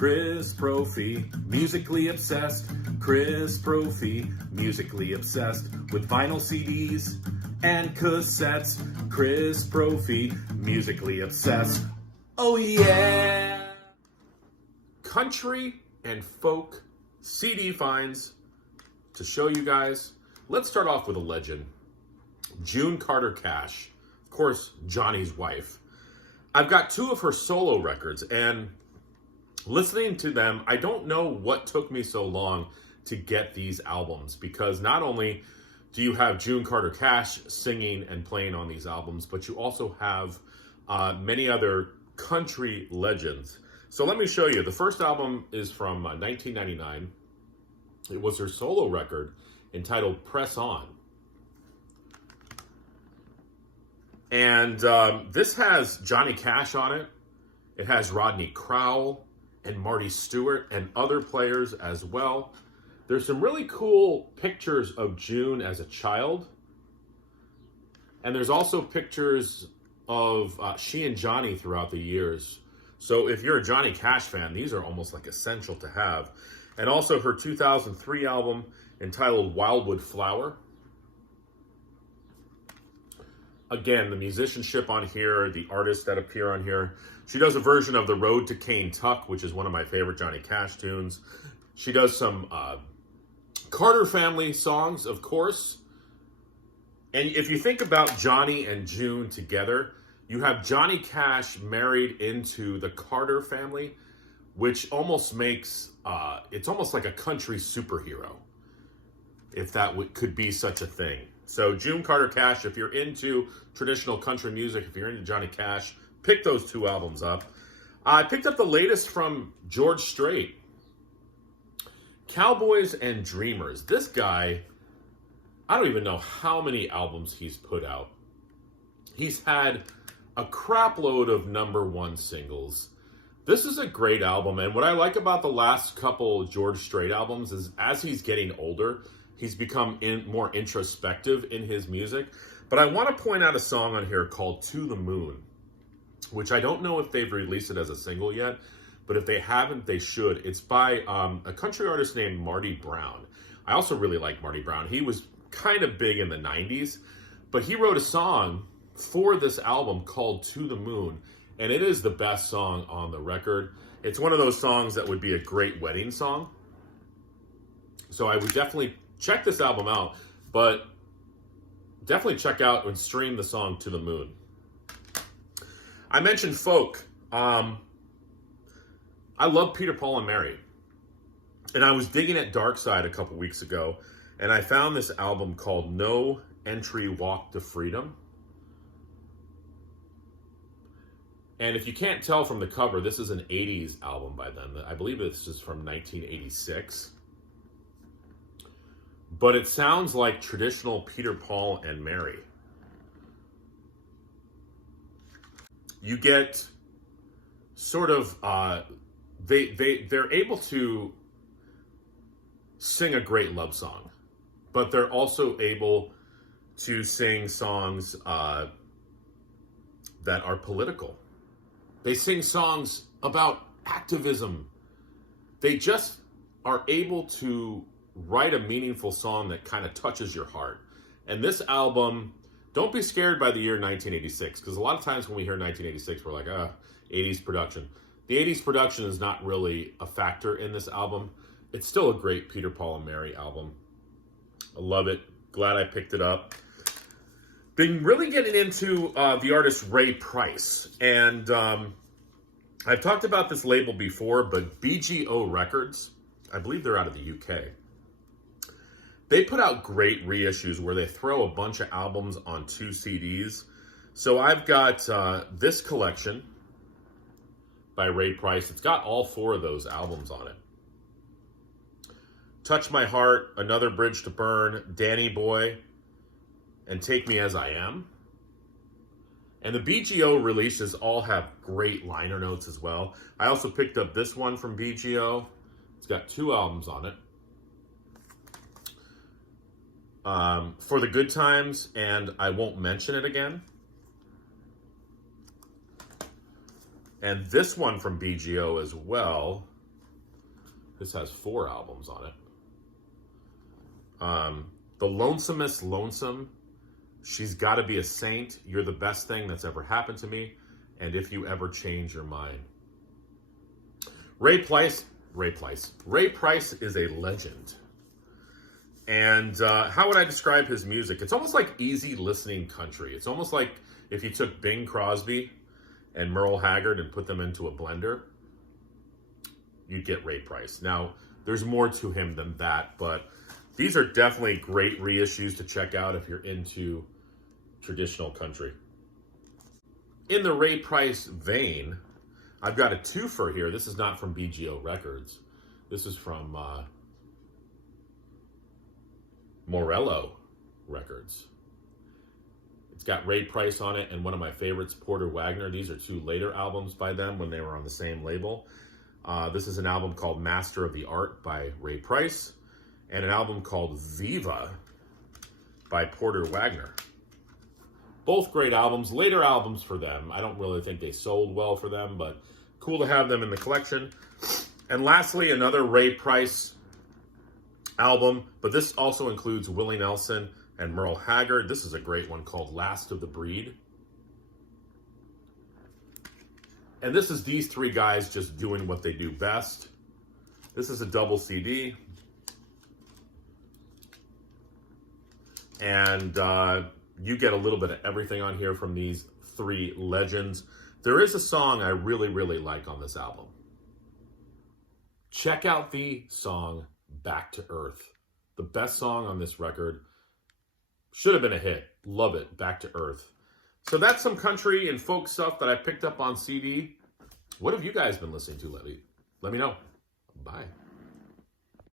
Chris Brophy, musically obsessed. Chris Brophy, musically obsessed with vinyl CDs and cassettes. Chris Brophy, musically obsessed. Oh yeah! Country and folk CD finds to show you guys. Let's start off with a legend. June Carter Cash, of course, Johnny's wife. I've got two of her solo records, and listening to them, I don't know what took me so long to get these albums, because not only do you have June Carter Cash singing and playing on these albums, but you also have many other country legends. So let me show you. The first album is from 1999. It was her solo record entitled Press On. And this has Johnny Cash on it. It has Rodney Crowell and Marty Stewart and other players as well. There's some really cool pictures of June as a child. And there's also pictures of she and Johnny throughout the years. So if you're a Johnny Cash fan, these are almost like essential to have. And also her 2003 album entitled Wildwood Flower. Again, the musicianship on here, the artists that appear on here. She does a version of The Road to Cane Tuck, which is one of my favorite Johnny Cash tunes. She does some Carter family songs, of course. And if you think about Johnny and June together, you have Johnny Cash married into the Carter family, which almost makes, it's almost like a country superhero, if that could be such a thing. So June Carter Cash, if you're into traditional country music, if you're into Johnny Cash, pick those two albums up. I picked up the latest from George Strait, Cowboys and Dreamers. This guy, I don't even know how many albums he's put out. He's had a crap load of #1 singles. This is a great album, and what I like about the last couple George Strait albums is as he's getting older, he's become more introspective in his music. But I want to point out a song on here called To the Moon, which I don't know if they've released it as a single yet, but if they haven't, they should. It's by a country artist named Marty Brown. I also really like Marty Brown. He was kind of big in the 90s, but he wrote a song for this album called To the Moon, and it is the best song on the record. It's one of those songs that would be a great wedding song. So I would definitely check this album out, but definitely check out and stream the song To the Moon. I mentioned folk. I love Peter, Paul, and Mary. And I was digging at Dark Side a couple weeks ago, and I found this album called No Entry Walk to Freedom. And if you can't tell from the cover, this is an 80s album by them. I believe this is from 1986. But it sounds like traditional Peter, Paul, and Mary. You get sort of, they're able to sing a great love song, but they're also able to sing songs that are political. They sing songs about activism. They just are able to write a meaningful song that kind of touches your heart. And this album, don't be scared by the year 1986, because a lot of times when we hear 1986, we're like, 80s production. The 80s production is not really a factor in this album. It's still a great Peter, Paul, and Mary album. I love it. Glad I picked it up. Been really getting into the artist Ray Price. And I've talked about this label before, but BGO Records, I believe they're out of the UK. They put out great reissues where they throw a bunch of albums on 2 CDs. So I've got this collection by Ray Price. It's got all 4 of those albums on it. Touch My Heart, Another Bridge to Burn, Danny Boy, and Take Me As I Am. And the BGO releases all have great liner notes as well. I also picked up this one from BGO. It's got 2 albums on it. For the Good Times, and I Won't Mention It Again. And this one from BGO as well. This has 4 albums on it. The Lonesomest Lonesome. She's Gotta Be a Saint. You're the Best Thing That's Ever Happened to Me. And If You Ever Change Your Mind. Ray Price is a legend. And how would I describe his music? It's almost like easy listening country. It's almost like if you took Bing Crosby and Merle Haggard and put them into a blender, you'd get Ray Price. Now, there's more to him than that, but these are definitely great reissues to check out if you're into traditional country. In the Ray Price vein, I've got a twofer here. This is not from BGO Records. This is from Morello Records. It's got Ray Price on it and one of my favorites, Porter Wagoner. These are 2 later albums by them when they were on the same label. This is an album called Master of the Art by Ray Price and an album called Viva by Porter Wagoner. Both great albums, later albums for them. I don't really think they sold well for them, but cool to have them in the collection. And lastly, another Ray Price album, but this also includes Willie Nelson and Merle Haggard. This is a great one called Last of the Breed. And this is these 3 guys just doing what they do best. This is a double CD. And you get a little bit of everything on here from these 3 legends. There is a song I really, really like on this album. Check out the song Back to Earth. The best song on this record. Should have been a hit. Love it. Back to Earth. So that's some country and folk stuff that I picked up on CD. What have you guys been listening to lately? Let me know. Bye.